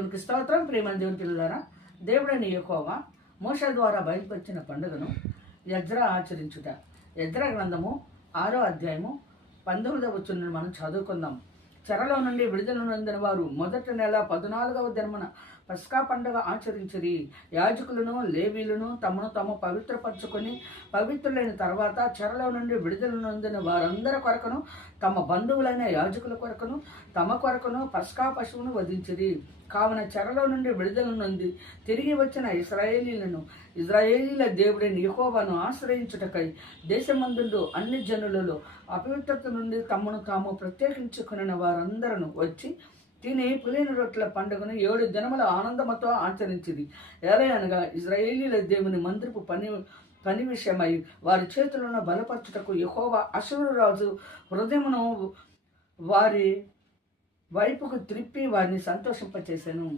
దేవునికి స్తోత్రం. ప్రేమ దేవుని పిల్లలారా, దేవుడైన యెహోవా మోషే ద్వారా బయలుపరిచిన పండుగను యజ్రా ఆచరించుట. యజ్రా గ్రంథము 6వ అధ్యాయము 19వ వచనం మనం చదువుకుందాం. చెరలో నుండి విడుదల నొందిన వారు మొదటి నెల 14వ దినమున పస్కా పండుగ ఆచరించిరి. యాజకులను లేవీలను తమను తాము పవిత్రపరచుకొని పవిత్రులైన తర్వాత చెరలో నుండి విడుదల నొందిన వారందరి కొరకును తమ బంధువులైన యాజకుల కొరకును తమ కొరకును పస్కా పశువును వధించిరి. కావున చెరలో నుండి విడుదల నొంది తిరిగి వచ్చిన ఇజ్రాయేలీల దేవుడైన యెహోవాను ఆశ్రయించుటకై దేశమందుండు అన్ని జనులలో అపవిత్రత నుండి తమను తాము ప్రత్యేకించుకున్న వారందరూ వచ్చి తిని పులిన రొట్టెల పండుగను 7 దినముల ఆనందముతో ఆచరించింది. ఏలయనగా ఇజ్రాయేలీల దేవుని మందిరపు పని విషయమై వారి చేతులను బలపరచుటకు యెహోవా అష్షూరు రాజు హృదయమును వారి వైపుకు త్రిప్పి వారిని సంతోషింపచేసెను.